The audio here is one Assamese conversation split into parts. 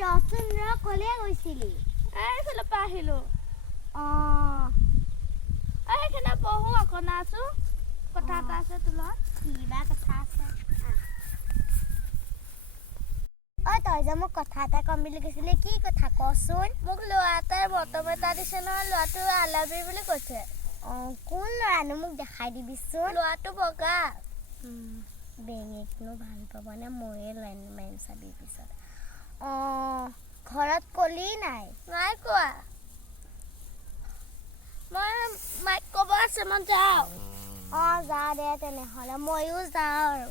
ৰচোন কলে গৈছিলি এইফালে পৰা আহিলো এইখানে বহো আকৌ নাচো কথা এটা আছে তোলত কিবা কথা আছে তই যে মোক কথা এটা কম বুলি কৈছিলি কি কথা কচোন মোক ল'ৰা এটাই মটম এটা দিছে নহয় ল'ৰাটো আলাবি বুলি কৈছে কোন ল'ৰানো মোক দেখাই দিবিচোন ল'ৰাটো বগা বেঙেকনো ভাল পাবনে ময়ে লাইন চাবি পিছত ঘৰত কলি নাই কোৱা মই মাইক ক'ব আছে মই যাওঁ যা দে তেনেহ'লে ময়ো যাওঁ আৰু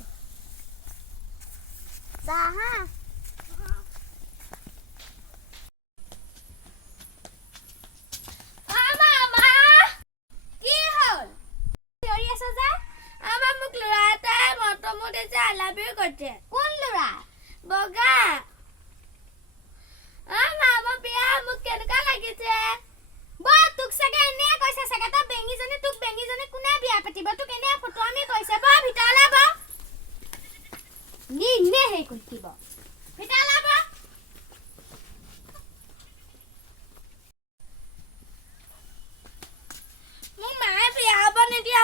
যা হা কোন ল'ৰা বগা বিয়া মোক কেনেকুৱা লাগিছে তোক চাগে এনে কৈছে চাগে তই বেঙিজনী কোনে বিয়া পাতিব তোক এনে ফটোৱামি কৈছে ভিতৰলে নে হেৰি কৰি দিব ভিতৰলে মোক মায়ে বিয়া হ'ব নিদিয়া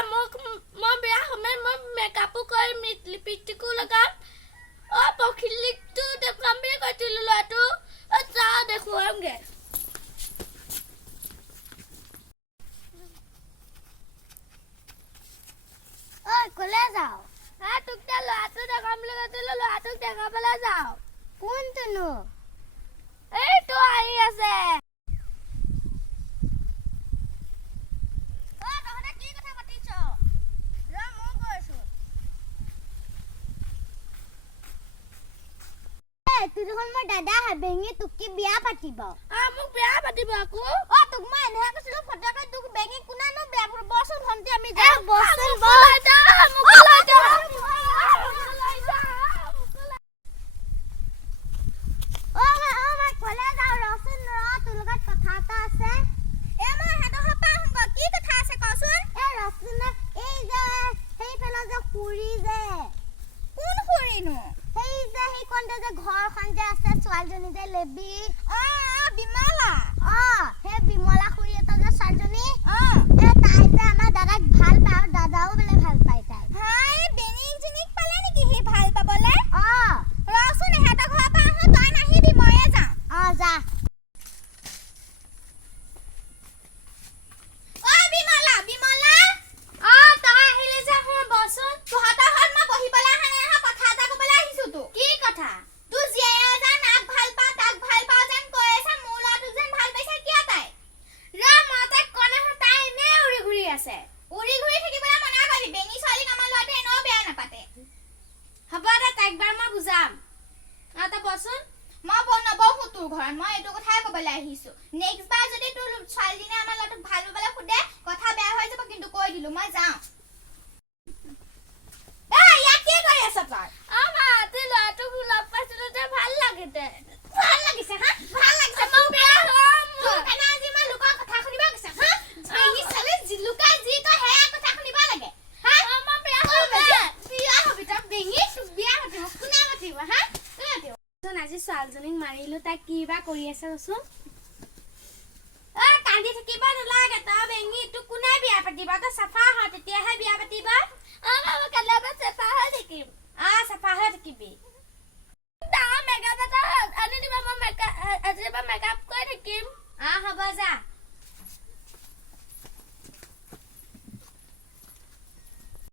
মই বিয়া সময় মই মেকআপো কৰিম লিপষ্টিকো লগাম পখিলিকটো দেখুৱাম বুলি কৈছিলো ল'ৰাটো যাওঁ দেখুৱামগে কলে যাওঁ তোক ল'ৰাটো দেখাম বুলি কৈছিলো ল'ৰাটোক দেখাবলৈ যাওঁ কোনটোনো এইটো আহি আছে মই দাদা বেঙি তোক কি বিয়া পাতিব মোক বিয়া পাতিব আকৌ তোক মই এনেহে কৈছিলো ফটাকৈ তোক বেঙি কোনানো বিয়া পাতিব বচোন ভণ্টি আমি কলে যাওঁ ৰচোন তোৰ লগত কথা এটা আছে কি কথা আছে কচোন ৰচোন এই যে সেইফালে যে খুৰী যে কোন খুৰীনো সেই যে সেইকণতে যে ঘৰখন যে আছে ছোৱালীজনী যে লেবি বিমলা সেই বিমলা খুৰী এটা যে ছোৱালীজনী তাই যে আমাৰ দাদাক ভাল পায় আৰু দাদাও বোলে ভাল পায় তাই বেঙিজনীক পালে নেকি সি ভাল পাবলে ৰচোন এহেঁতৰ ঘৰৰ পৰা আহোঁ তই নাহিবি ময়ে যাওঁ যা আজি ছোৱালীজনীক মাৰিলো তাই কিবা কৰি আছে ৰচোন কান্দি থাকিব নালাগে তই বেঙি তোক কোনে বিয়া পাতিব তই চাফা হ তেতিয়াহে বিয়া পাতিব চাফা হৈ থাকিম চাফা হৈ থাকিবি ডাঙৰ মেকআপ এটা আনি দিবা মই মেকআপ কৰি থাকিম হ'ব যা